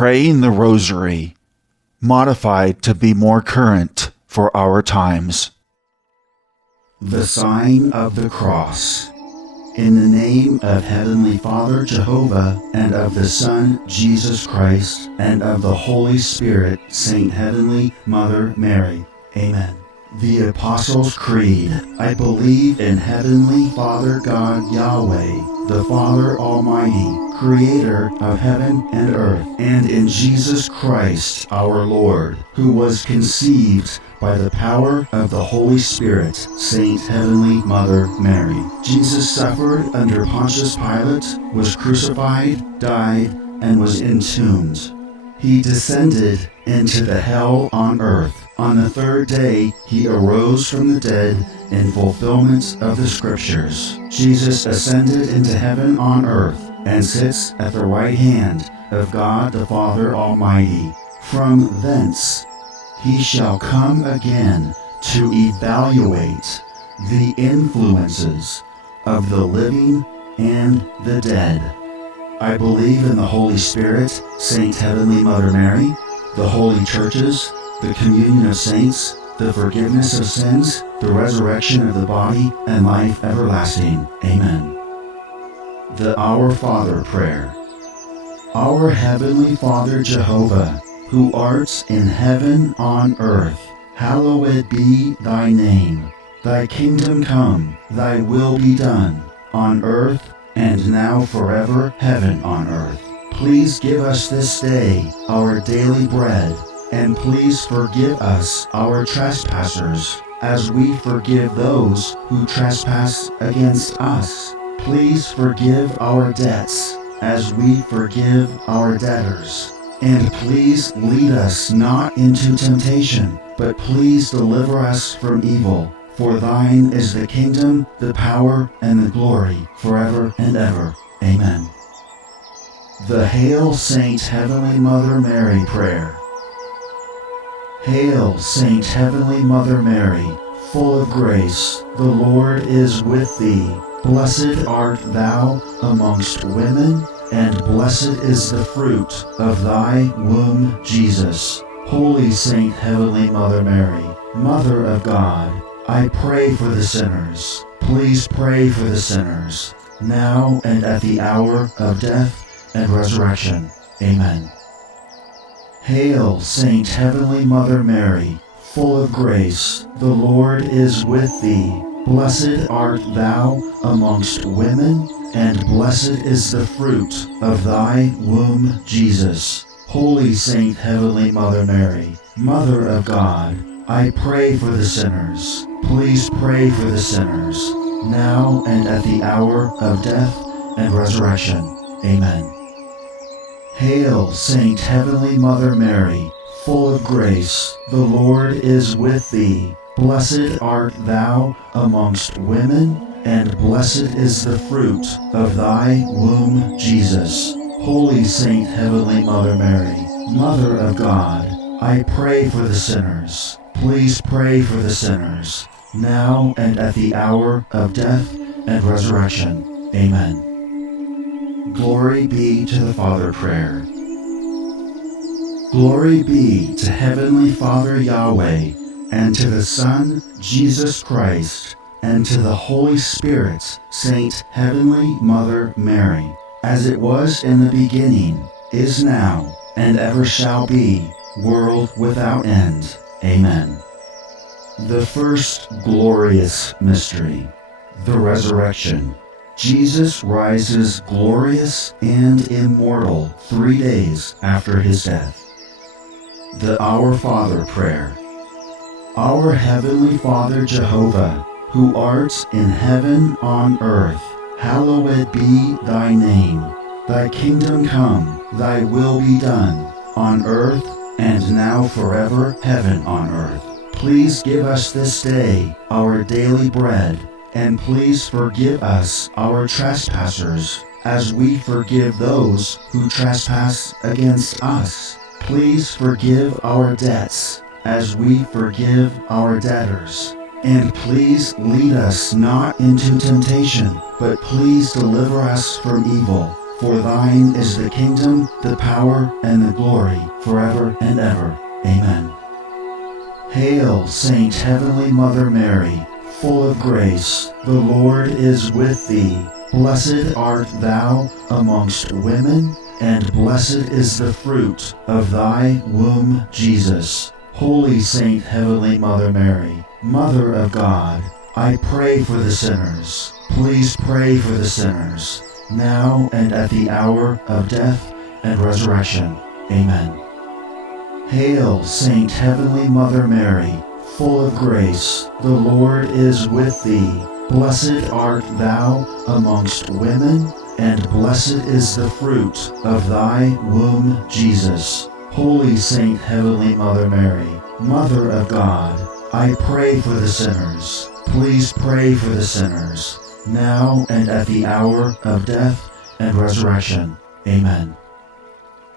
Praying the Rosary, modified to be more current for our times. The Sign of the Cross. In the name of Heavenly Father Jehovah, and of the Son Jesus Christ, and of the Holy Spirit, Saint Heavenly Mother Mary. Amen. The Apostles' Creed. I believe in Heavenly Father God Yahweh, the Father Almighty, Creator of heaven and earth, and in Jesus Christ our Lord, who was conceived by the power of the Holy Spirit, Saint Heavenly Mother Mary. Jesus suffered under Pontius Pilate, was crucified, died, and was entombed. He descended into the hell on earth. On the third day, he arose from the dead in fulfillment of the Scriptures. Jesus ascended into heaven on earth and sits at the right hand of God the Father Almighty. From thence he shall come again to evaluate the influences of the living and the dead. I believe in the Holy Spirit, Saint Heavenly Mother Mary, the holy churches, the communion of saints, the forgiveness of sins, the resurrection of the body, and life everlasting. Amen. The Our Father Prayer. Our Heavenly Father Jehovah, who art in heaven on earth, hallowed be thy name. Thy kingdom come, thy will be done, on earth and now forever, heaven on earth. Please give us this day our daily bread, and please forgive us our trespasses, as we forgive those who trespass against us. Please forgive our debts, as we forgive our debtors. And please lead us not into temptation, but please deliver us from evil. For thine is the kingdom, the power, and the glory, forever and ever. Amen. The Hail Saint Heavenly Mother Mary Prayer. Hail, Saint Heavenly Mother Mary, full of grace, the Lord is with thee. Blessed art thou amongst women, and blessed is the fruit of thy womb, Jesus. Holy Saint Heavenly Mother Mary, Mother of God, I pray for the sinners. Please pray for the sinners, now and at the hour of death and resurrection. Amen. Hail, Saint Heavenly Mother Mary, full of grace, the Lord is with thee. Blessed art thou amongst women, and blessed is the fruit of thy womb, Jesus. Holy Saint Heavenly Mother Mary, Mother of God, I pray for the sinners. Please pray for the sinners, now and at the hour of death and resurrection. Amen. Hail, Saint Heavenly Mother Mary, full of grace, the Lord is with thee. Blessed art thou amongst women, and blessed is the fruit of thy womb, Jesus. Holy Saint Heavenly Mother Mary, Mother of God, I pray for the sinners. Please pray for the sinners, now and at the hour of death and resurrection. Amen. Glory be to the Father Prayer. Glory be to Heavenly Father Yahweh, and to the Son, Jesus Christ, and to the Holy Spirit, Saint Heavenly Mother Mary, as it was in the beginning, is now, and ever shall be, world without end. Amen. The first glorious mystery, the resurrection. Jesus rises glorious and immortal 3 days after his death. The Our Father Prayer. Our Heavenly Father Jehovah, who art in heaven on earth, hallowed be thy name. Thy kingdom come, thy will be done, on earth and now forever, heaven on earth. Please give us this day our daily bread, and please forgive us our trespasses, as we forgive those who trespass against us. Please forgive our debts, as we forgive our debtors. And please lead us not into temptation, but please deliver us from evil. For thine is the kingdom, the power, and the glory, forever and ever. Amen. Hail, Saint Heavenly Mother Mary, full of grace, the Lord is with thee. Blessed art thou amongst women, and blessed is the fruit of thy womb, Jesus. Holy Saint Heavenly Mother Mary, Mother of God, I pray for the sinners. Please pray for the sinners, now and at the hour of death and resurrection. Amen. Hail, Saint Heavenly Mother Mary, full of grace, the Lord is with thee. Blessed art thou amongst women, and blessed is the fruit of thy womb, Jesus. Holy Saint Heavenly Mother Mary, Mother of God, I pray for the sinners. Please pray for the sinners, now and at the hour of death and resurrection. Amen.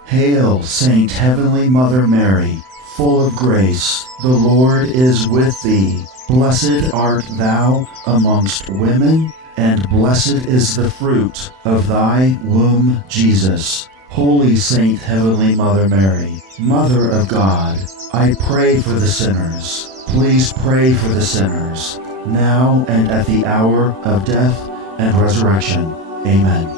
Hail, Saint Heavenly Mother Mary, full of grace, the Lord is with thee. Blessed art thou amongst women, and blessed is the fruit of thy womb, Jesus. Holy Saint Heavenly Mother Mary, Mother of God, I pray for the sinners. Please pray for the sinners, now and at the hour of death and resurrection. Amen.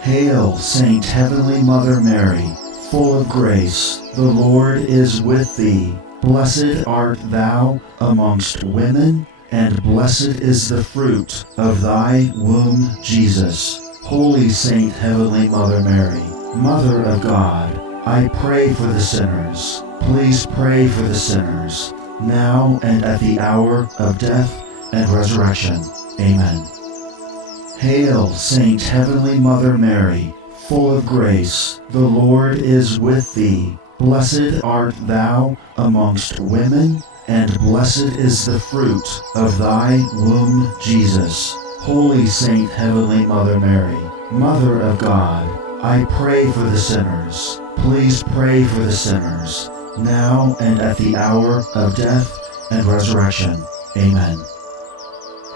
Hail, Saint Heavenly Mother Mary, full of grace, the Lord is with thee. Blessed art thou amongst women, and blessed is the fruit of thy womb, Jesus. Holy Saint Heavenly Mother Mary, Mother of God, I pray for the sinners. Please pray for the sinners, now and at the hour of death and resurrection. Amen. Hail, Saint Heavenly Mother Mary, full of grace, the Lord is with thee. Blessed art thou amongst women, and blessed is the fruit of thy womb, Jesus. Holy Saint Heavenly Mother Mary, Mother of God, I pray for the sinners. Please pray for the sinners, now and at the hour of death and resurrection. Amen.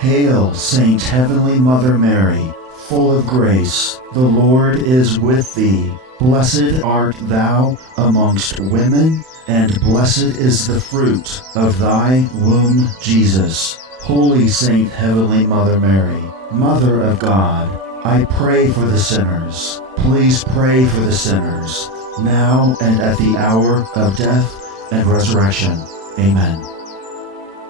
Hail, Saint Heavenly Mother Mary, full of grace, the Lord is with thee. Blessed art thou amongst women, and blessed is the fruit of thy womb, Jesus. Holy Saint Heavenly Mother Mary, Mother of God, I pray for the sinners. Please pray for the sinners, now and at the hour of death and resurrection. Amen.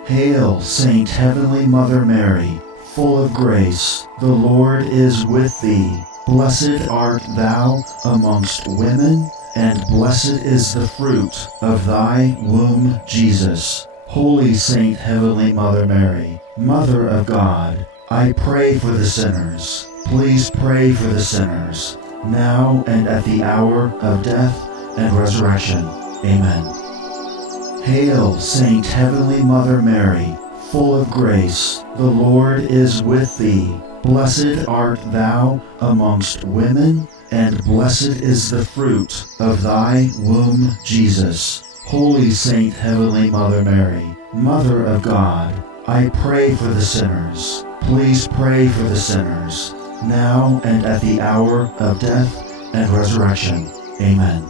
Hail, Saint Heavenly Mother Mary, full of grace, the Lord is with thee. Blessed art thou amongst women, and blessed is the fruit of thy womb, Jesus. Holy Saint Heavenly Mother Mary, Mother of God, I pray for the sinners. Please pray for the sinners, now and at the hour of death and resurrection. Amen. Hail, Saint Heavenly Mother Mary, full of grace, the Lord is with thee. Blessed art thou amongst women, and blessed is the fruit of thy womb, Jesus. Holy Saint Heavenly Mother Mary, Mother of God, I pray for the sinners. Please pray for the sinners, now and at the hour of death and resurrection. Amen.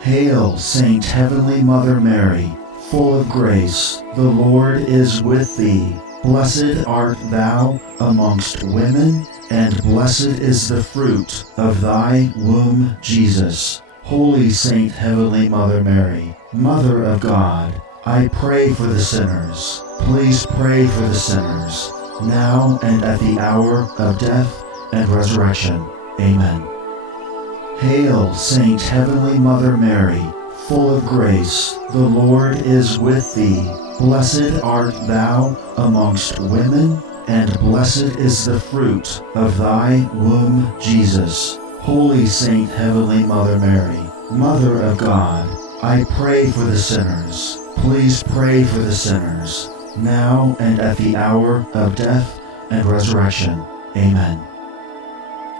Hail, Saint Heavenly Mother Mary, full of grace, the Lord is with thee. Blessed art thou amongst women, and blessed is the fruit of thy womb, Jesus. Holy Saint Heavenly Mother Mary, Mother of God, I pray for the sinners. Please pray for the sinners, now and at the hour of death and resurrection. Amen. Hail, Saint Heavenly Mother Mary, full of grace, the Lord is with thee. Blessed art thou amongst women, and blessed is the fruit of thy womb, Jesus. Holy Saint Heavenly Mother Mary, Mother of God, I pray for the sinners. Please pray for the sinners, now and at the hour of death and resurrection. Amen.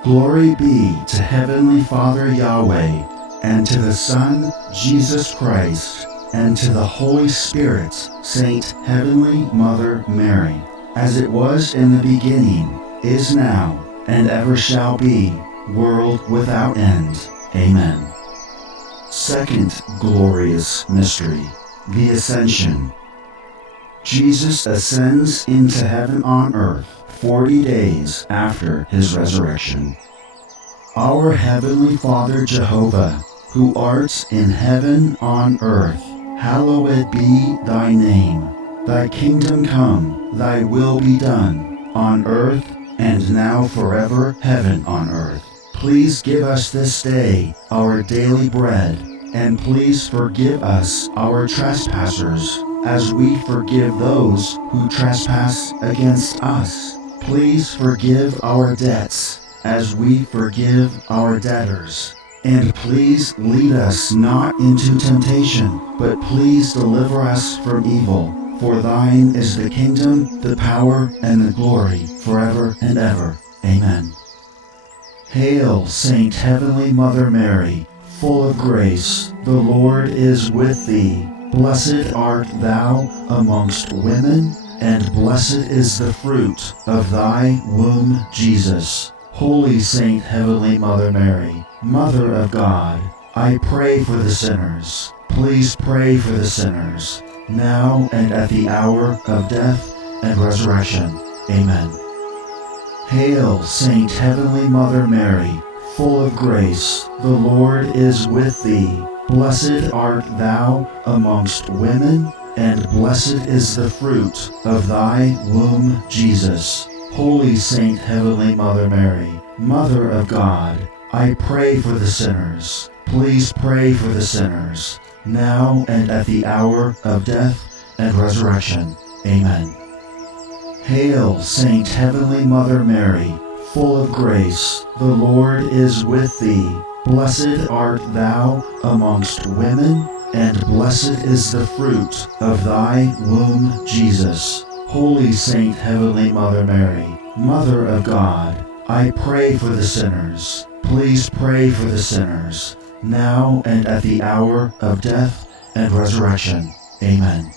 Glory be to Heavenly Father Yahweh, and to the Son, Jesus Christ, and to the Holy Spirit, Saint Heavenly Mother Mary, as it was in the beginning, is now, and ever shall be, world without end. Amen. Second glorious mystery, the Ascension. Jesus ascends into heaven on earth 40 days after his resurrection. Our heavenly Father Jehovah, who art in heaven on earth, hallowed be thy name. Thy kingdom come, thy will be done, on earth and now forever, heaven on earth. Please give us this day our daily bread, and please forgive us our trespasses, as we forgive those who trespass against us. Please forgive our debts, as we forgive our debtors. And please lead us not into temptation, but please deliver us from evil. For thine is the kingdom, the power, and the glory, forever and ever. Amen. Hail, Saint Heavenly Mother Mary, full of grace, the Lord is with thee. Blessed art thou amongst women, and blessed is the fruit of thy womb, Jesus. Holy Saint Heavenly Mother Mary, Mother of God, I pray for the sinners. Please pray for the sinners, now and at the hour of death and resurrection. Amen. Hail, Saint Heavenly Mother Mary, full of grace, the Lord is with thee. Blessed art thou amongst women, and blessed is the fruit of thy womb, Jesus. Holy Saint Heavenly Mother Mary, Mother of God, I pray for the sinners. Please pray for the sinners, now and at the hour of death and resurrection. Amen. Hail, Saint Heavenly Mother Mary, full of grace, the Lord is with thee. Blessed art thou amongst women, and blessed is the fruit of thy womb, Jesus. Holy Saint Heavenly Mother Mary, Mother of God, I pray for the sinners. Please pray for the sinners, now and at the hour of death and resurrection. Amen.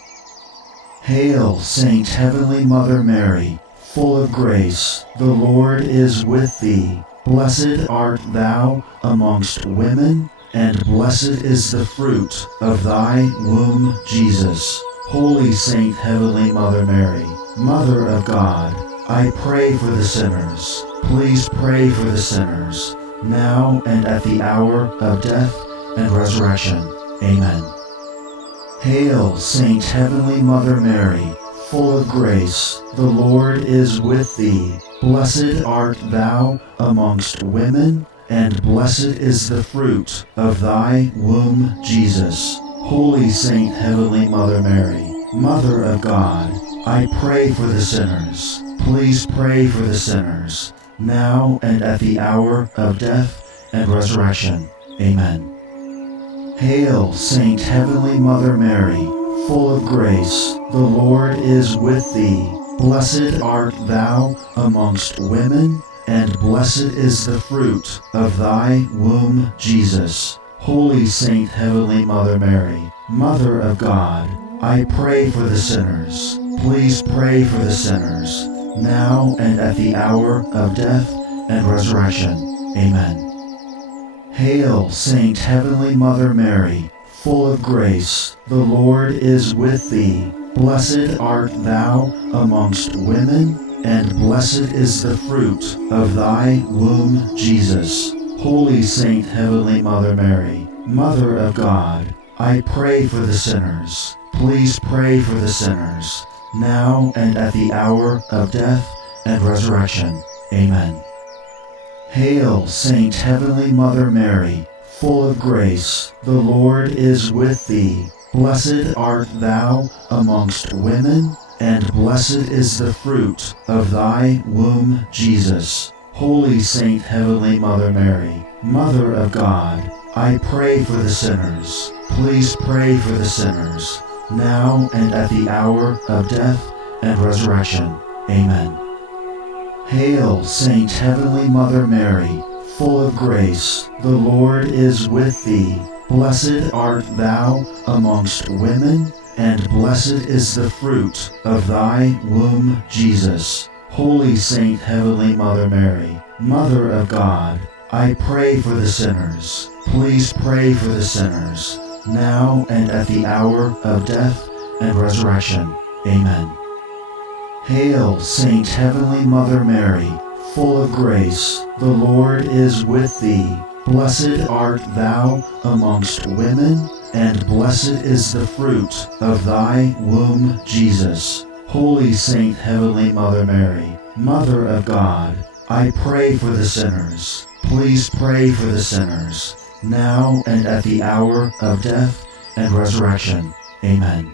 Hail, Saint Heavenly Mother Mary, full of grace, the Lord is with thee. Blessed art thou amongst women, and blessed is the fruit of thy womb, Jesus. Holy Saint Heavenly Mother Mary, Mother of God, I pray for the sinners. Please pray for the sinners, now and at the hour of death and resurrection. Amen. Hail, Saint Heavenly Mother Mary, full of grace, the Lord is with thee. Blessed art thou amongst women, and blessed is the fruit of thy womb, Jesus. Holy Saint Heavenly Mother Mary, Mother of God, I pray for the sinners. Please pray for the sinners, now and at the hour of death and resurrection. Amen. Hail, Saint Heavenly Mother Mary, full of grace, the Lord is with thee. Blessed art thou amongst women, and blessed is the fruit of thy womb, Jesus. Holy Saint Heavenly Mother Mary, Mother of God, I pray for the sinners. Please pray for the sinners, now and at the hour of death and resurrection. Amen. Hail, Saint Heavenly Mother Mary, full of grace, the Lord is with thee. Blessed art thou amongst women, and blessed is the fruit of thy womb, Jesus. Holy Saint Heavenly Mother Mary, Mother of God, I pray for the sinners. Please pray for the sinners, now and at the hour of death and resurrection. Amen. Hail, Saint Heavenly Mother Mary, full of grace, the Lord is with thee. Blessed art thou amongst women, and blessed is the fruit of thy womb, Jesus. Holy Saint Heavenly Mother Mary, Mother of God, I pray for the sinners. Please pray for the sinners, now and at the hour of death and resurrection. Amen. Hail, Saint Heavenly Mother Mary, full of grace, the Lord is with thee. Blessed art thou amongst women, and blessed is the fruit of thy womb, Jesus. Holy Saint Heavenly Mother Mary, Mother of God, I pray for the sinners. Please pray for the sinners, now and at the hour of death and resurrection. Amen. Hail, Saint Heavenly Mother Mary, full of grace, the Lord is with thee. Blessed art thou amongst women, and blessed is the fruit of thy womb, Jesus. Holy Saint Heavenly Mother Mary, Mother of God, I pray for the sinners. Please pray for the sinners, now and at the hour of death and resurrection. Amen.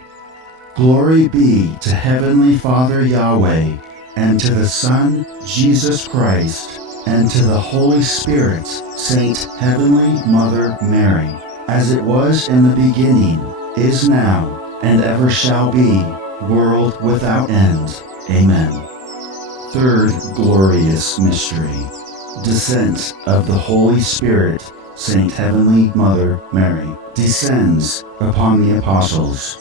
Glory be to Heavenly Father Yahweh, and to the Son, Jesus Christ, and to the Holy Spirit, Saint Heavenly Mother Mary, as it was in the beginning, is now, and ever shall be, world without end. Amen. Third glorious mystery, descent of the Holy Spirit. Saint Heavenly Mother Mary descends upon the apostles.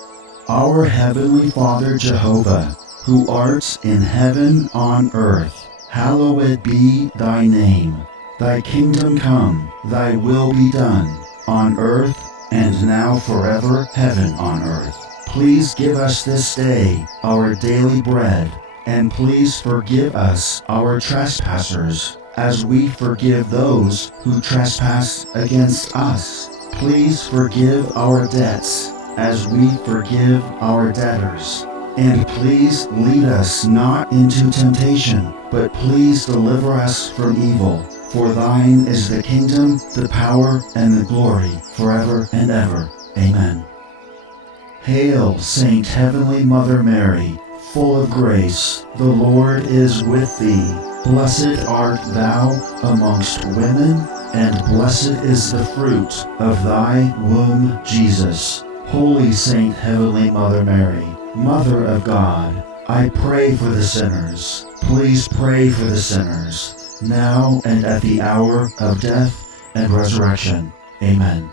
Our Heavenly Father Jehovah, who art in heaven on earth, hallowed be thy name. Thy kingdom come, thy will be done, on earth and now forever, heaven on earth. Please give us this day our daily bread, and please forgive us our trespasses, as we forgive those who trespass against us. Please forgive our debts, as we forgive our debtors. And please lead us not into temptation, but please deliver us from evil. For thine is the kingdom, the power, and the glory, forever and ever. Amen. Hail, Saint Heavenly Mother Mary, full of grace, the Lord is with thee. Blessed art thou amongst women, and blessed is the fruit of thy womb, Jesus. Holy Saint Heavenly Mother Mary, Mother of God, I pray for the sinners. Please pray for the sinners, now and at the hour of death and resurrection. Amen.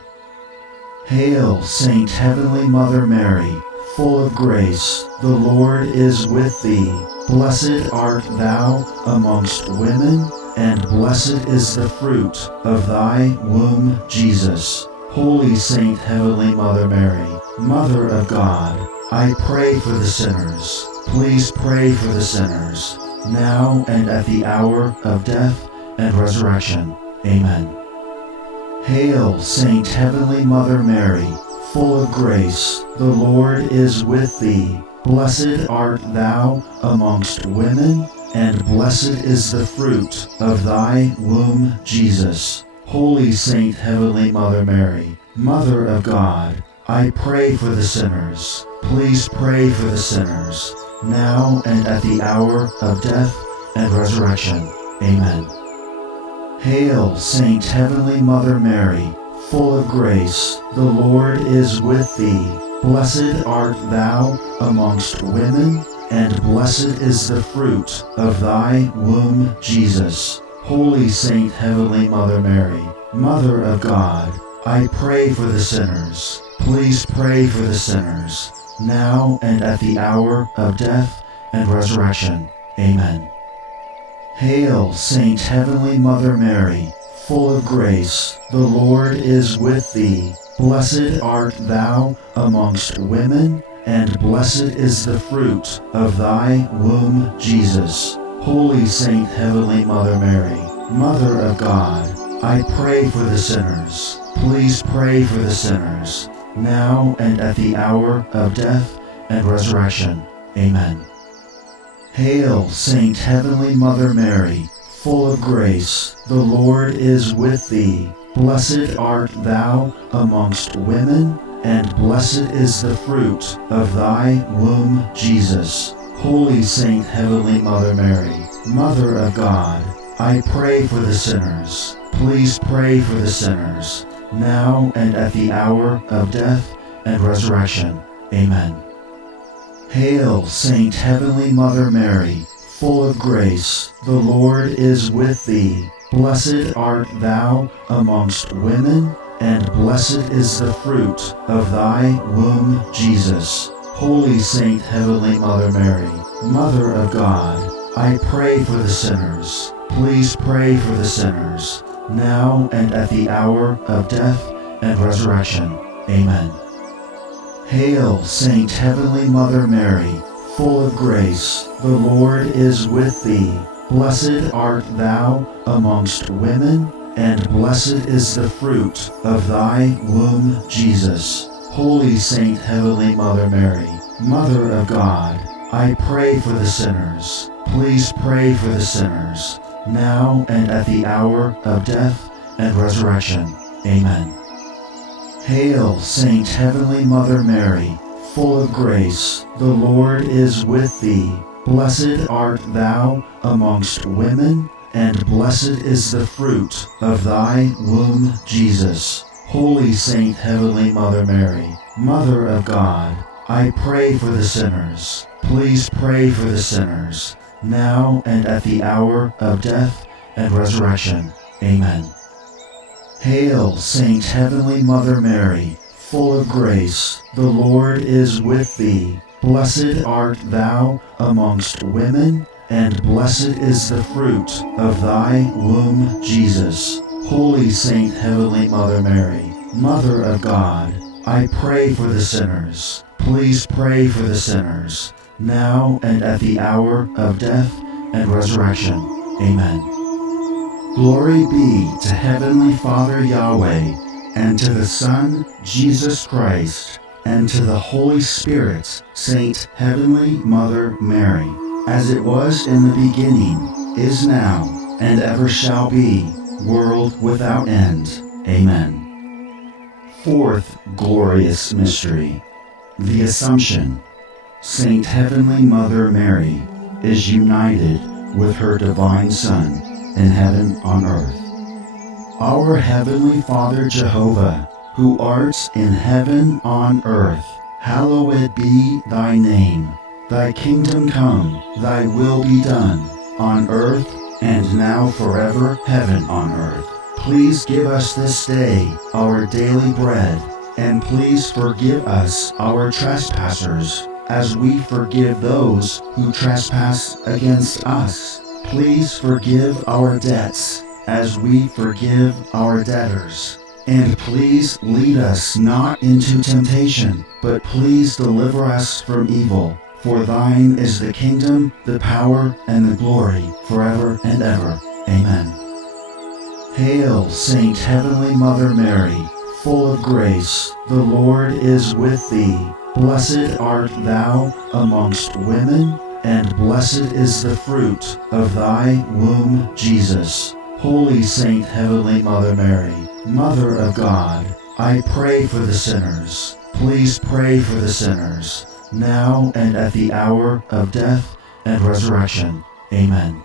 Hail, Saint Heavenly Mother Mary, full of grace, the Lord is with thee. Blessed art thou amongst women, and blessed is the fruit of thy womb, Jesus. Holy Saint Heavenly Mother Mary, Mother of God, I pray for the sinners. Please pray for the sinners, now and at the hour of death and resurrection. Amen. Hail, Saint Heavenly Mother Mary, full of grace, the Lord is with thee. Blessed art thou amongst women, and blessed is the fruit of thy womb, Jesus. Holy Saint Heavenly Mother Mary, Mother of God, I pray for the sinners. Please pray for the sinners, now and at the hour of death and resurrection. Amen. Hail, Saint Heavenly Mother Mary, full of grace, the Lord is with thee. Blessed art thou amongst women, and blessed is the fruit of thy womb, Jesus. Holy Saint Heavenly Mother Mary, Mother of God, I pray for the sinners. Please pray for the sinners, now and at the hour of death and resurrection. Amen. Hail, Saint Heavenly Mother Mary, full of grace, the Lord is with thee. Blessed art thou amongst women, and blessed is the fruit of thy womb, Jesus. Holy Saint Heavenly Mother Mary, Mother of God, I pray for the sinners. Please pray for the sinners, now and at the hour of death and resurrection. Amen. Hail, Saint Heavenly Mother Mary, full of grace, the Lord is with thee. Blessed art thou amongst women, and blessed is the fruit of thy womb, Jesus. Holy Saint Heavenly Mother Mary, Mother of God, I pray for the sinners. Please pray for the sinners, now and at the hour of death and resurrection. Amen. Hail, Saint Heavenly Mother Mary, full of grace, the Lord is with thee. Blessed art thou amongst women, and blessed is the fruit of thy womb, Jesus. Holy Saint Heavenly Mother Mary, Mother of God, I pray for the sinners. Please pray for the sinners, now and at the hour of death and resurrection. Amen. Hail, Saint Heavenly Mother Mary, full of grace, the Lord is with thee. Blessed art thou amongst women, and blessed is the fruit of thy womb, Jesus. Holy Saint Heavenly Mother Mary, Mother of God, I pray for the sinners. Please pray for the sinners, now and at the hour of death and resurrection. Amen. Hail, Saint Heavenly Mother Mary, full of grace, the Lord is with thee. Blessed art thou amongst women, and blessed is the fruit of thy womb, Jesus. Holy Saint Heavenly Mother Mary, Mother of God, I pray for the sinners. Please pray for the sinners, now and at the hour of death and resurrection. Amen. Hail, Saint Heavenly Mother Mary, full of grace, the Lord is with thee. Blessed art thou amongst women, and blessed is the fruit of thy womb, Jesus. Holy Saint Heavenly Mother Mary, Mother of God, I pray for the sinners. Please pray for the sinners, now and at the hour of death and resurrection. Amen. Glory be to Heavenly Father Yahweh, and to the Son, Jesus Christ, and to the Holy Spirit, Saint Heavenly Mother Mary, as it was in the beginning, is now, and ever shall be, world without end. Amen. Fourth glorious mystery, the Assumption. Saint Heavenly Mother Mary is united with her divine Son in heaven on earth. Our Heavenly Father Jehovah, who art in heaven on earth, hallowed be thy name. Thy kingdom come, thy will be done, on earth and now forever, heaven on earth. Please give us this day our daily bread, and please forgive us our trespasses, as we forgive those who trespass against us. Please forgive our debts, as we forgive our debtors. And please lead us not into temptation, but please deliver us from evil. For thine is the kingdom, the power, and the glory, forever and ever. Amen. Hail, Saint Heavenly Mother Mary, full of grace, the Lord is with thee. Blessed art thou amongst women, and blessed is the fruit of thy womb, Jesus. Holy Saint Heavenly Mother Mary, Mother of God, I pray for the sinners. Please pray for the sinners, now and at the hour of death and resurrection. Amen.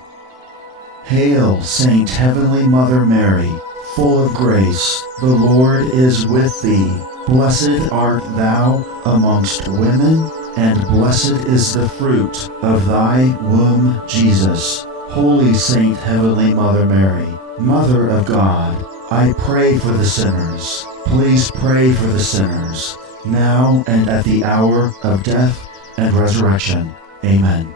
Hail, Saint Heavenly Mother Mary, full of grace, the Lord is with thee. Blessed art thou amongst women, and blessed is the fruit of thy womb, Jesus. Holy Saint Heavenly Mother Mary, Mother of God, I pray for the sinners. Please pray for the sinners, now and at the hour of death and resurrection. Amen.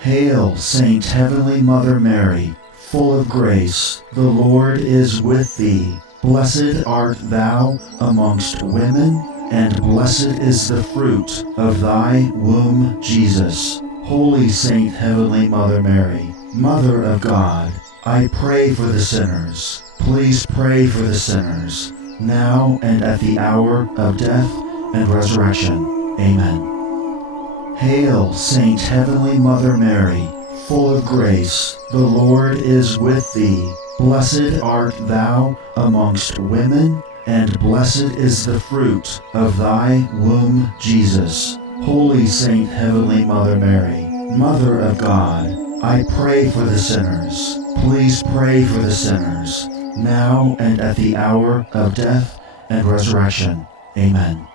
Hail, Saint Heavenly Mother Mary, full of grace, the Lord is with thee. Blessed art thou amongst women, and blessed is the fruit of thy womb, Jesus. Holy Saint Heavenly Mother Mary, Mother of God, I pray for the sinners. Please pray for the sinners, now and at the hour of death and resurrection. Amen. Hail, Saint Heavenly Mother Mary, full of grace, the Lord is with thee. Blessed art thou amongst women, and blessed is the fruit of thy womb, Jesus. Holy Saint Heavenly Mother Mary, Mother of God, I pray for the sinners. Please pray for the sinners, now and at the hour of death and resurrection. Amen.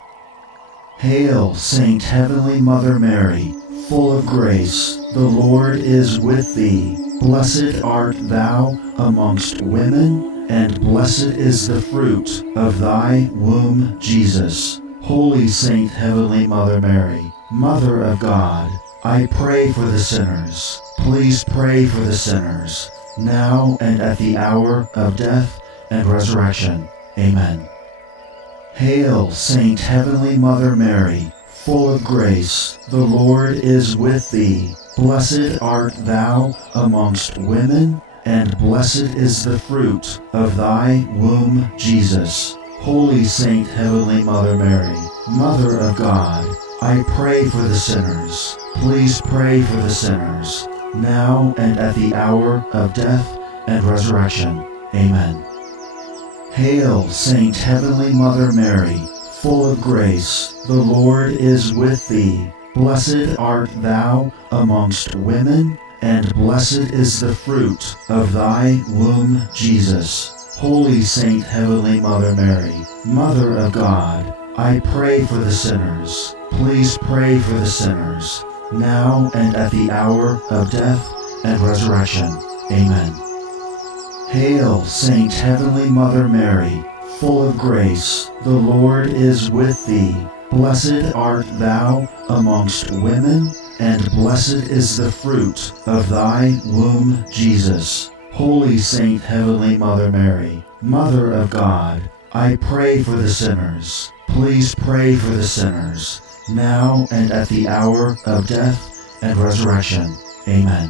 Hail, Saint Heavenly Mother Mary, full of grace, the Lord is with thee. Blessed art thou amongst women, and blessed is the fruit of thy womb, Jesus. Holy Saint Heavenly Mother Mary, Mother of God, I pray for the sinners. Please pray for the sinners, now and at the hour of death and resurrection. Amen. Hail, Saint Heavenly Mother Mary, full of grace, the Lord is with thee. Blessed art thou amongst women, and blessed is the fruit of thy womb, Jesus. Holy Saint Heavenly Mother Mary, Mother of God, I pray for the sinners. Please pray for the sinners, now and at the hour of death and resurrection. Amen. Hail, Saint Heavenly Mother Mary, full of grace, the Lord is with thee. Blessed art thou amongst women, and blessed is the fruit of thy womb, Jesus. Holy Saint Heavenly Mother Mary, Mother of God, I pray for the sinners. Please pray for the sinners, now and at the hour of death and resurrection. Amen. Hail, Saint Heavenly Mother Mary, full of grace, the Lord is with thee. Blessed art thou amongst women, and blessed is the fruit of thy womb, Jesus. Holy Saint Heavenly Mother Mary, Mother of God, I pray for the sinners. Please pray for the sinners, now and at the hour of death and resurrection. Amen.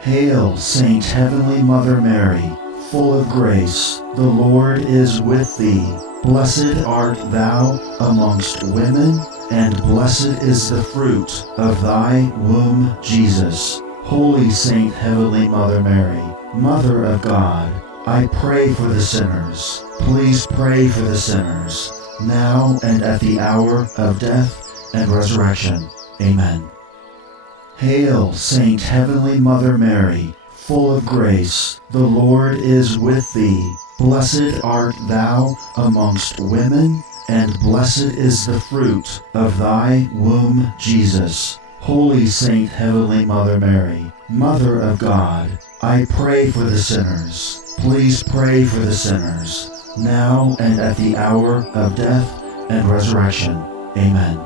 Hail, Saint Heavenly Mother Mary, full of grace, the Lord is with thee. Blessed art thou amongst women, and blessed is the fruit of thy womb, Jesus. Holy Saint Heavenly Mother Mary, Mother of God, I pray for the sinners. Please pray for the sinners, now and at the hour of death and resurrection. Amen. Hail, Saint Heavenly Mother Mary, full of grace, the Lord is with thee. Blessed art thou amongst women, and blessed is the fruit of thy womb, Jesus. Holy Saint Heavenly Mother Mary, Mother of God, I pray for the sinners. Please pray for the sinners, now and at the hour of death and resurrection. Amen.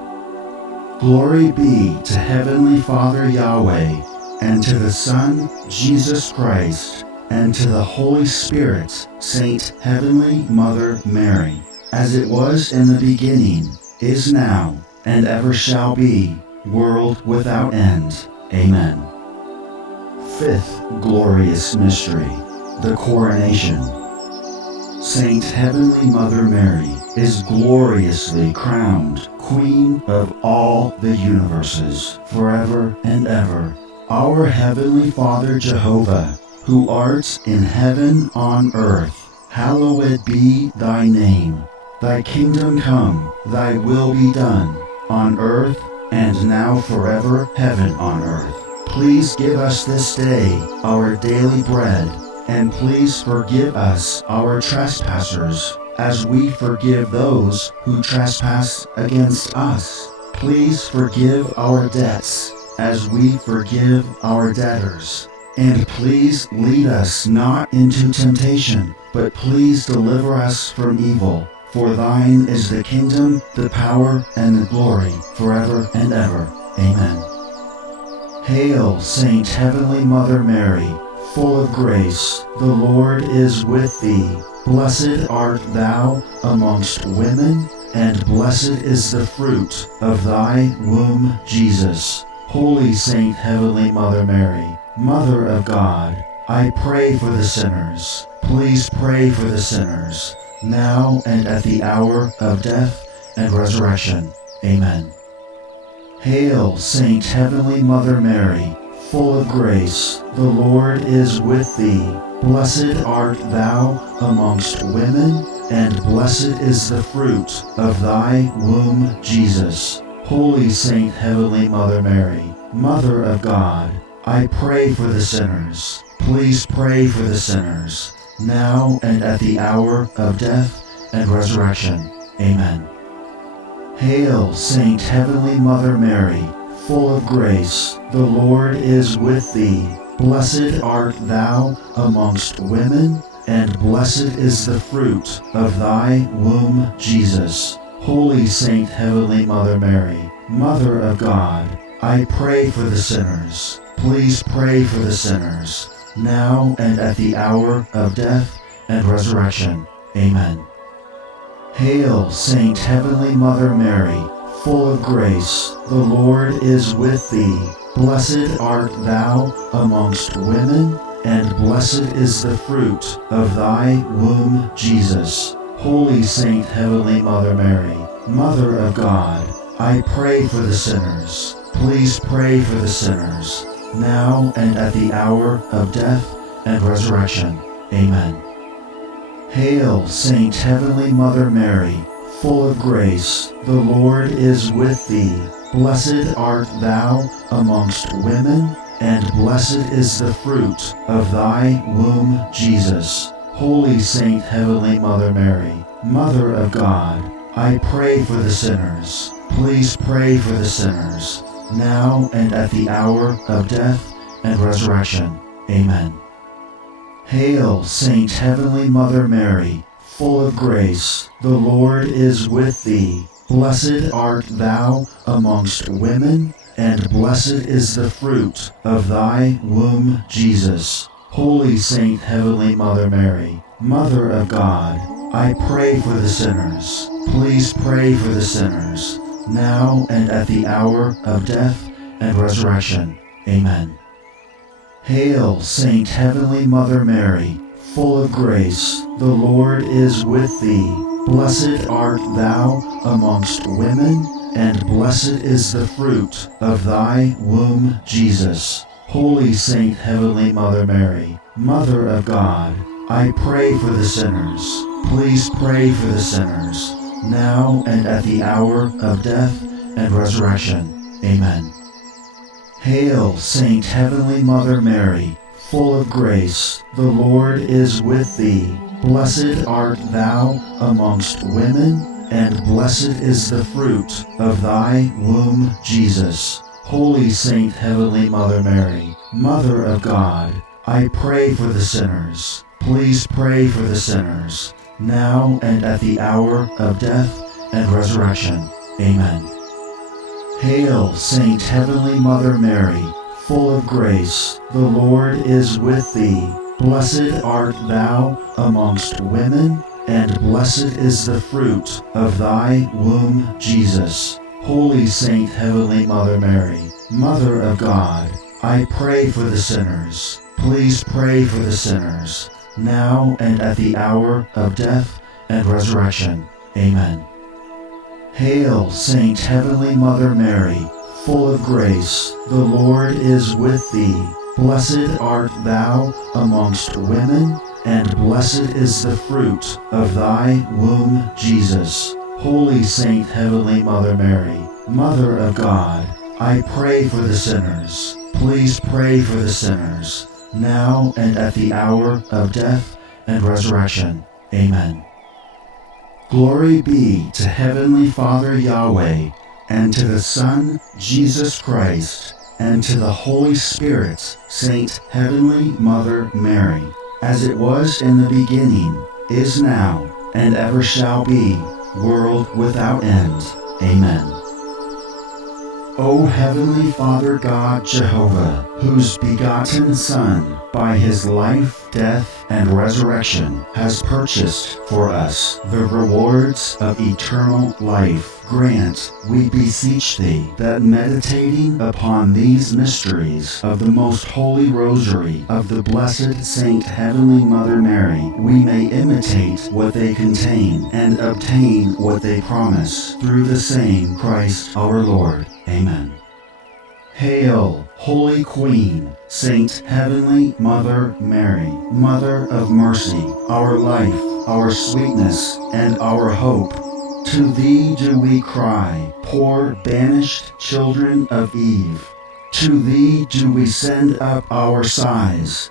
Glory be to Heavenly Father Yahweh, and to the Son, Jesus Christ, and to the Holy Spirit, Saint Heavenly Mother Mary, as it was in the beginning, is now, and ever shall be, world without end. Amen. Fifth glorious mystery, the coronation. Saint Heavenly Mother Mary is gloriously crowned Queen of all the universes, forever and ever. Our Heavenly Father Jehovah, who art in heaven on earth, hallowed be thy name. Thy kingdom come, thy will be done, on earth and now forever, heaven on earth. Please give us this day our daily bread, and please forgive us our trespasses, as we forgive those who trespass against us. Please forgive our debts, as we forgive our debtors. And please lead us not into temptation, but please deliver us from evil. For thine is the kingdom, the power, and the glory, forever and ever. Amen. Hail, Saint Heavenly Mother Mary, full of grace, the Lord is with thee. Blessed art thou amongst women, and blessed is the fruit of thy womb, Jesus. Holy Saint Heavenly Mother Mary, Mother of God, I pray for the sinners. Please pray for the sinners, now and at the hour of death and resurrection. Amen. Hail, Saint Heavenly Mother Mary, full of grace, the Lord is with thee. Blessed art thou amongst women, and blessed is the fruit of thy womb, Jesus. Holy Saint Heavenly Mother Mary, Mother of God, I pray for the sinners. Please pray for the sinners, now and at the hour of death and resurrection. Amen. Hail, Saint Heavenly Mother Mary, full of grace, the Lord is with thee. Blessed art thou amongst women, and blessed is the fruit of thy womb, Jesus. Holy Saint Heavenly Mother Mary, Mother of God, I pray for the sinners. Please pray for the sinners, now and at the hour of death and resurrection. Amen. Hail, Saint Heavenly Mother Mary, full of grace, the Lord is with thee. Blessed art thou amongst women, and blessed is the fruit of thy womb, Jesus. Holy Saint Heavenly Mother Mary, Mother of God, I pray for the sinners. Please pray for the sinners, now and at the hour of death and resurrection. Amen. Hail, Saint Heavenly Mother Mary, full of grace, the Lord is with thee. Blessed art thou amongst women, and blessed is the fruit of thy womb, Jesus. Holy Saint Heavenly Mother Mary, Mother of God, I pray for the sinners. Please pray for the sinners, now and at the hour of death and resurrection. Amen. Hail, Saint Heavenly Mother Mary, full of grace, the Lord is with thee. Blessed art thou amongst women, and blessed is the fruit of thy womb, Jesus. Holy Saint Heavenly Mother Mary, Mother of God, I pray for the sinners. Please pray for the sinners, now and at the hour of death and resurrection. Amen. Hail, Saint Heavenly Mother Mary, full of grace, the Lord is with thee. Blessed art thou amongst women, and blessed is the fruit of thy womb, Jesus. Holy Saint Heavenly Mother Mary, Mother of God, I pray for the sinners. Please pray for the sinners, now and at the hour of death and resurrection. Amen. Hail, Saint Heavenly Mother Mary, full of grace, the Lord is with thee. Blessed art thou amongst women, and blessed is the fruit of thy womb, Jesus. Holy Saint Heavenly Mother Mary, Mother of God, I pray for the sinners. Please pray for the sinners, now and at the hour of death and resurrection. Amen. Hail, Saint Heavenly Mother Mary, full of grace, the Lord is with thee. Blessed art thou amongst women, and blessed is the fruit of thy womb, Jesus. Holy Saint Heavenly Mother Mary, Mother of God, I pray for the sinners. Please pray for the sinners, now and at the hour of death and resurrection. Amen. Hail, Saint Heavenly Mother Mary, full of grace, the Lord is with thee. Blessed art thou amongst women, and blessed is the fruit of thy womb, Jesus. Holy Saint Heavenly Mother Mary, Mother of God, I pray for the sinners. Please pray for the sinners, now and at the hour of death and resurrection. Amen. Glory be to Heavenly Father Yahweh, and to the Son, Jesus Christ, and to the Holy Spirit, Saint Heavenly Mother Mary, as it was in the beginning, is now, and ever shall be, world without end. Amen. O Heavenly Father God Jehovah, whose begotten Son, by his life, death, and resurrection, has purchased for us the rewards of eternal life, grant, we beseech thee, that meditating upon these mysteries of the most holy rosary of the blessed Saint Heavenly Mother Mary, we may imitate what they contain and obtain what they promise, through the same Christ our Lord. Amen. Hail, Holy Queen, Saint Heavenly Mother Mary, Mother of Mercy, our life, our sweetness, and our hope. To thee do we cry, poor banished children of Eve. To thee do we send up our sighs,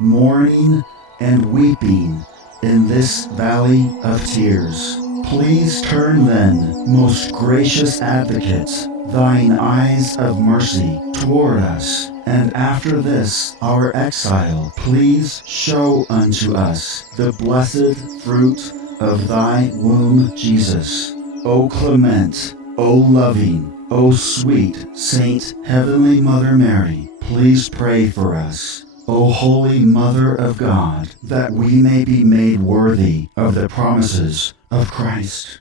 mourning and weeping in this valley of tears. Please turn then, most gracious Advocate, thine eyes of mercy toward us, and after this our exile, please show unto us the blessed fruit of thy womb, Jesus. O clement, O loving, O sweet Saint Heavenly Mother Mary, please pray for us. O Holy Mother of God, that we may be made worthy of the promises of Christ.